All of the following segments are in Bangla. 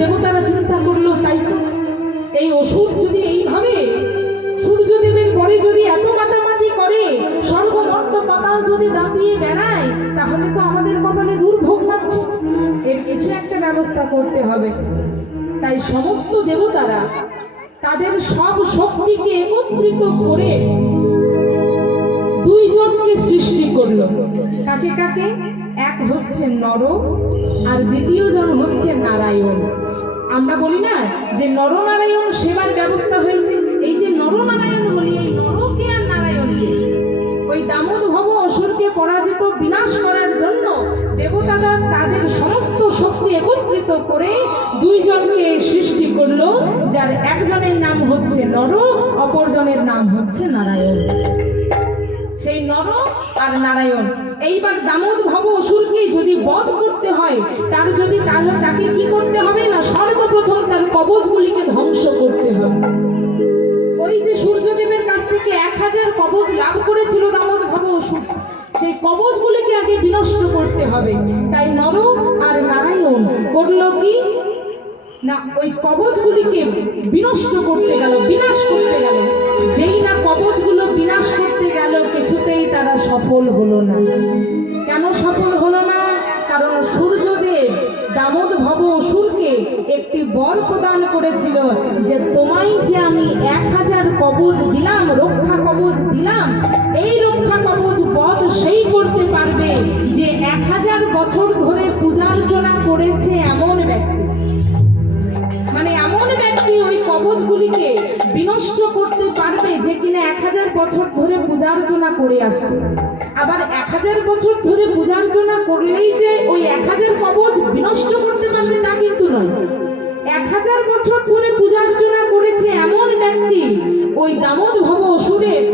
দেবতারা চিন্তা করলো, তাই তো এই অসুর যদি এইভাবে সূর্যদেবের পরে যদি এত মাতামাতি করে, স্বর্গমর্ত পাতাল যদি দাপিয়ে বেড়ায়, তাহলে তো আমাদের কপালে দুর্ভোগ লাগছে, এর কিছু একটা ব্যবস্থা করতে হবে। তাই সমস্ত দেবতারা তাদের সব শক্তিকে একত্রিত করে দুইজনকে সৃষ্টি করলো। কাকে কাকে? এক হচ্ছে নর আর দ্বিতীয় জন হচ্ছে নারায়ণ। আমরা বলি না যে নরনারায়ণ সেবার ব্যবস্থা হয়েছে, এই যে নরনারায়ণ বলি, এই নরকে আর নারায়ণকে ওই দামোদ ভব অসুরকে পরাজিত বিনাশ করার জন্য দেবতারা তাদের সমস্ত শক্তি একত্রিত করে দুইজনকে সৃষ্টি করলো, যার একজনের নাম হচ্ছে নর, অপরজনের নাম হচ্ছে নারায়ণ। সেই নর আর নারায়ণ এইবার দামোদ ভব অসুরকে যদি বধ করতে হয়, তাহলে তাকে কি করতে হবে না, সর্বপ্রথম তার কবচগুলিকে ধ্বংস করতে হবে। ওই যে সূর্যদেবের কাছ থেকে 1000 কবচ লাভ করেছিল দামোদ ভব অসুর, সেই কবচগুলিকে আগে বিনষ্ট করতে হবে। তাই নর আর নারায়ণ করলো কি না, ওই কবচগুলিকে বিনষ্ট করতে গেল, বিনাশ করতে গেল। যেই না কবচগুলো বিনাশ করতে গেল, কিছুতেই তারা সফল হলো না। কেন সফল হলো না? কারণ সূর্যদেব দামোদ ভব অসুরকে একটি বর প্রদান করেছিল যে তোমায় যে আমি 1000 কবচ দিলাম, রক্ষা কবচ দিলাম, এই রক্ষা কবচ বধ সেই করতে পারবে যে 1000 বছর ধরে পূজার্চনা করেছে এমন ব্যক্তি। মানে এমন ব্যক্তি ওই কবচগুলিকে বিনষ্ট করতে পারবে যে কিনা 1000 বছর ধরে পূজার্চনা করে আসছে। আবার 1000 বছর ধরে পূজার্চনা করলেই যে ওই 1000 কবচ বিনষ্ট করতে পারবে তা কিন্তু নয়। 1000 বছর ধরে পূজার্চনা করেছে এমন ব্যক্তি ওই দামোদ ভব অসুরের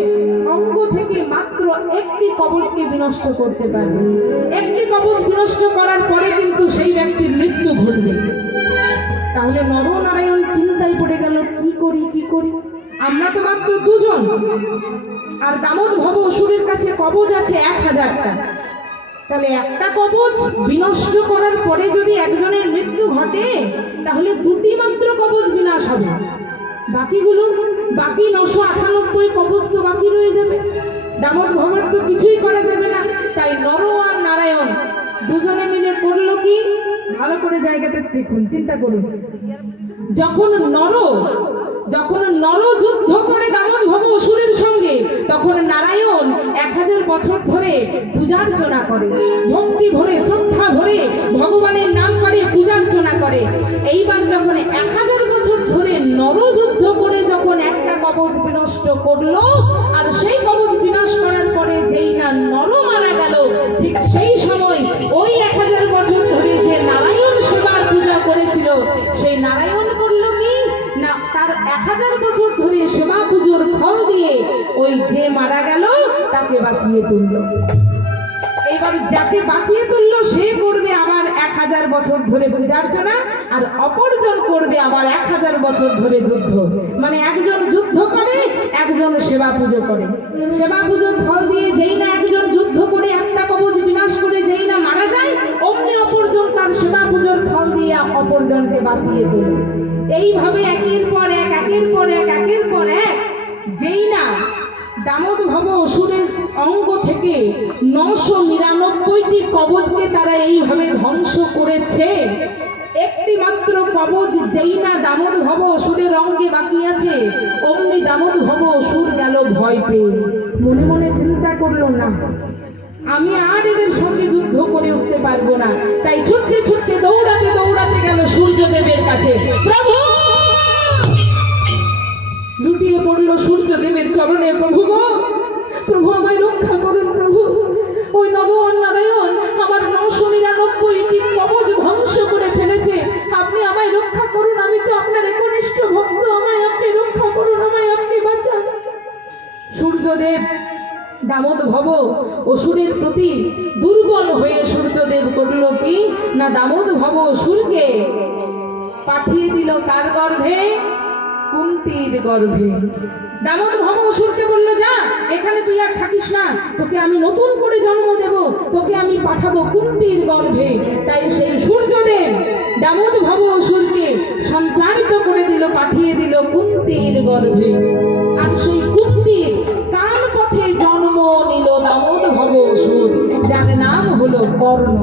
অঙ্গ থেকে মাত্র একটি কবচকে বিনষ্ট করতে পারবে। একটি কবচ বিনষ্ট করার পরে কিন্তু সেই ব্যক্তির মৃত্যু ঘটবে। তাহলে নরনারায়ণ চিন্তায় পড়ে গেল, কি করি কি করি, আমরা তো মাত্র দুজন, আর দামোদ ভব অসুরের কাছে কবচ আছে 1000টা। তাহলে একটা কবচ বিনষ্ট করার পরে যদি একজনের মৃত্যু ঘটে, তাহলে 2টি মাত্র কবচ বিনাশ হবে, বাকিগুলো বাকি 998 কবচ তো বাকি রয়ে যাবে। দামোদ ভবের তো কিছুই করা যাবে না। তাই নর আর নারায়ণ দুজনে মিলে করলো কি, ভালো করে জায়গাটা দেখুন, চিন্তা করুন। যখন নর যুদ্ধ করে দামোদ ভব অসুরের সঙ্গে, তখন নারায়ণ 1000 বছর ধরে পূজার্চনা করে, ভক্তি ভরে শ্রদ্ধা ভরে ভগবানের নাম করে পূজার্চনা করে। এইবার যখন 1000 বছর ধরে নর যুদ্ধ করে যখন একটা কবচ বিনষ্ট করলো, আর সেই কবচ বিনাশ করার পরে যেই না নর মারা গেল, ঠিক সেই সময় ওই 1000 বছর ধরে যে নারায়ণ সেবার পূজা করেছিল, সেই নারায়ণ করলো কি না, তার 1000 বছর ধরে সেবা পুজোর ফল দিয়ে ওই যে মারা গেল তাকে বাঁচিয়ে তুলল। এবার যাকে বাঁচিয়ে তুললো সে করবে আবার 1000 বছর ধরে পূজার্চনা, আর অপরজন করবে আবার 1000 বছর ধরে যুদ্ধ। মানে একজন যুদ্ধ করে, একজন সেবা পুজো করে। সেবা পুজোর ফল দিয়ে যেই না একজন যুদ্ধ করে একটা কবচ বিনাশ করে যেই না মারা যায়, অমনি অপরজন তার সেবা পুজোর ফল দিয়ে অপরজনকে বাঁচিয়ে তোলে। এইভাবে একের পর এক, একের পর এক, একের পর এক যেই না দামোদ ভব অসুরের অঙ্গ থেকে 999টি কবচকে তারা এইভাবে ধ্বংস করেছে। একটি মাত্র কবচ যেই না দামোদ ভব অসুরের অঙ্গে বাকি আছে, অমনি দামোদ ভব অসুর গেল ভয় পেয়ে। মনে মনে চিন্তা করলো, না আমি আর এদের সঙ্গে যুদ্ধ করে উঠতে পারবো না। তাই ছুটতে ছুটতে দৌড়াতে দৌড়াতে গেল সূর্যদেবের কাছে। প্রভু, লুটিয়ে পড়লো সূর্যদেবের চরণে। প্রভু গো, প্রভু আমায় রক্ষা করুন প্রভু। ওই নর নারায়ণ আমার 999টি কবচ ধ্বংস করে ফেলেছে, আপনি আমায় রক্ষা করুন। আমি তো আপনার একনিষ্ঠ ভক্ত, আমায় আপনি রক্ষা করুন, আমায় আপনি বাঁচান। সূর্যদেব দামোদ ভব অসুরের প্রতি দুর্বল হয়ে সূর্যদেব করল কি না, দামোদ ভব অসুরকে পাঠিয়ে দিল কার গর্ভে? কুন্ত কুন্তির গর্ভে। দামোদ ভব অসুরকে বলল, যা এখানে তুই আর থাকিস না, তোকে আমি নতুন করে জন্ম দেব, তোকে আমি পাঠাবো কুন্তির গর্ভে। তাই সেই সূর্যদেব দামোদ ভব অসুরকে সঞ্চারিত করে দিল, পাঠিয়ে দিল কুন্তির গর্ভে। আর সেই কুন্তির কান পথে জন্ম নিল দামোদ ভব অসুর, যার নাম হলো কর্ণ।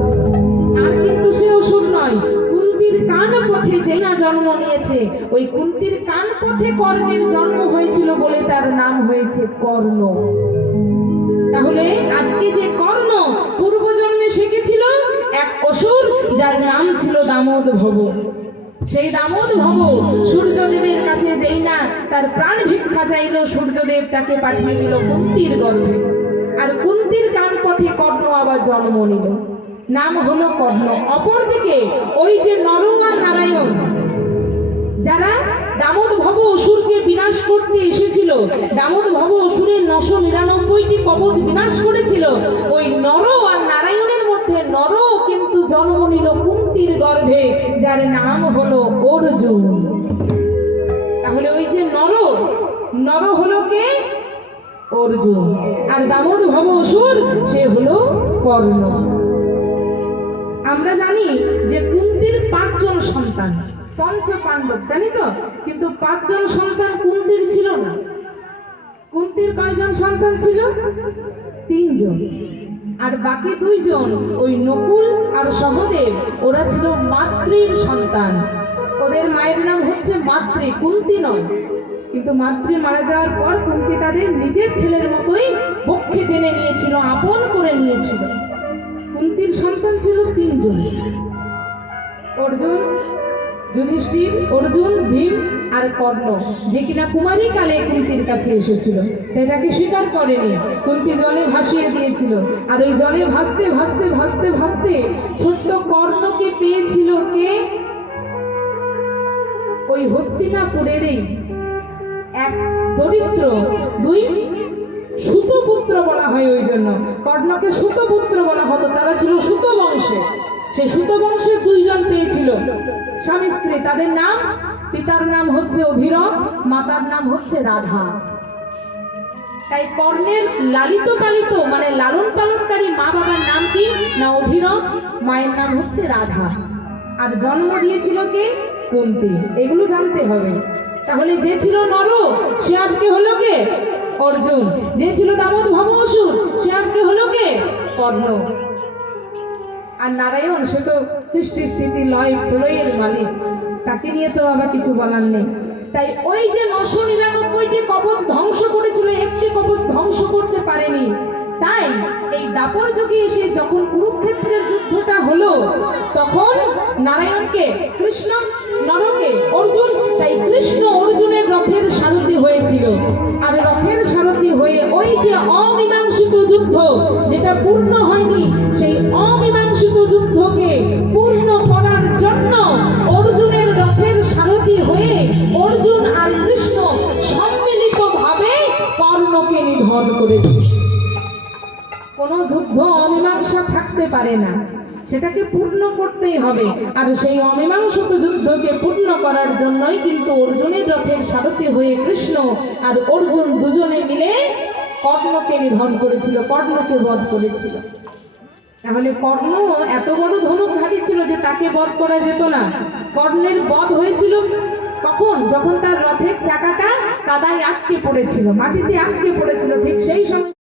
আর কিন্তু সে অসুর নয়, কুন্তির কান পথে যে না জন্ম নিয়েছে, ওই কুন্তির কান পথে কর্ণের জন্ম হয়েছিল বলে তার নাম হয়েছে কর্ণ। তাহলে আজকে যে কর্ণ পূর্বজন্মে শিখেছিল এক অসুর, যার নাম ছিল দামোদ ভব। সেই দামোদ ভব সূর্যদেবের কাছে যেই না তার প্রাণ ভিক্ষা চাইল, সূর্যদেব তাকে পাঠিয়ে দিল কুন্তির গর্ভে। আর কুন্তির কান পথে কর্ণ আবার জন্ম নিল, নাম হলো কর্ণ। অপরদিকে ওই যে নর আর নারায়ণ, যারা দামোদ ভব অসুরকে বিনাশ করতে এসেছিল, দামোদ ভব অসুরের 999টি কবচ বিনাশ করেছিল, ওই নর আর নারায়ণের মধ্যে নর কিন্তু জন্ম নিল কুন্তির গর্ভে, যার নাম হলো অর্জুন। তাহলে ওই যে নর হলো কে? অর্জুন। আর দামোদ ভব অসুর সে হলো কর্ণ। আমরা জানি যে কুন্তির 5 জন সন্তান, পঞ্চ পাণ্ডব জানি তো, কিন্তু 5 জন সন্তান কুন্তির ছিল না। কুন্তির কয়জন সন্তান ছিল? 3 জন। আর বাকি 2 জন ওই নকুল আর সহদেব, ওরা ছিল মাতৃর সন্তান। ওদের মায়ের নাম হচ্ছে মাতৃ, কুন্তি নয়। কিন্তু মাতৃ মারা যাওয়ার পর কুন্তি তাদের নিজের ছেলের মতোই পক্ষে টেনে নিয়েছিল, আপন করে নিয়েছিল। কুন্তির সন্তান ছিল 3 জন, অর্জুন, যুধিষ্ঠির, অর্জুন, ভীম আর কর্ণ, যে কিনা কুমারী কালে কুন্তির কাছে এসেছিল, তাই তাকে স্বীকার করেনি। কুন্তি জলে ভাসিয়ে দিয়েছিল। আর ওই জলে ভাসতে ভাসতে ভাসতে ভাসতে ছোট্ট কর্ণকে পেয়েছিল কে? ওই হস্তিনাপুরেরই এক দরিদ্র 2 সুতপুত্র বলা হয়, ওই জন্য কর্ণকে সুতপুত্র বলা হতো। তারা ছিল সুত বংশে। সেই সুত বংশের 2 জন পেয়েছিল স্বামী স্ত্রী। তাদের নাম, পিতার নাম হচ্ছে অধীরথ, মাতার নাম হচ্ছে রাধা। তাই কর্ণের লালিত পালিত মানে লালন পালনকারী মা বাবার নাম কি? না অধীরথ, মায়ের নাম হচ্ছে রাধা। আর জন্ম দিয়েছিল কে? কুন্তি। এগুলো জানতে হবে। তাহলে যে ছিল নর, সে আজকে হলো কে? অর্জুন। যে ছিল দামোদ ভব অসুর, সে আজকে হলো কে? কর্ণ। আর নারায়ণ, সে তো সৃষ্টি স্থিতি লয় প্রলয়ের মালিক, তাকে নিয়ে তো আবার কিছু বলার নেই। তাই ওই যে 999টি কবচ ধ্বংস করেছিল, একটি কবচ ধ্বংস করতে পারেনি। তাই এই দাপর যুগে এসে যখন কুরুক্ষেত্রের যুদ্ধটা হলো, তখন নারায়ণকে, কৃষ্ণ নরকে, অর্জুন, তাই কৃষ্ণ অর্জুনের রথের সারথি হয়েছিল। আর রথের সারথি হয়ে ওই যে অমীমাংসিত যুদ্ধ যেটা পূর্ণ হয়নি, সেই অমীমাংসিত যুদ্ধকে পূর্ণ করার জন্য অর্জুনের রথের সারথি হয়ে অর্জুন আর কৃষ্ণ সম্মিলিতভাবে কর্ণকে নিধন করেছে। কোন যুদ্ধ অমীমাংসা থাকতে পারে না, সেটাকে পূর্ণ করতেই হবে। আর সেই অমীমাংসিত যুদ্ধকে পূর্ণ করার জন্যই কিন্তু অর্জুনের রথের সারথি হয়ে কৃষ্ণ আর অর্জুন দুজনে মিলে কর্ণকে নিধন করেছিল, কর্ণকে বধ করেছিল। তাহলে কর্ণ এত বড় ধনুকধারী ছিল যে তাকে বধ করা যেত না। কর্ণের বধ হয়েছিল কখন? যখন তার রথের চাকাটা কাদায় আটকে পড়েছিল, মাটিতে আটকে পড়েছিল। ঠিক সেই সময়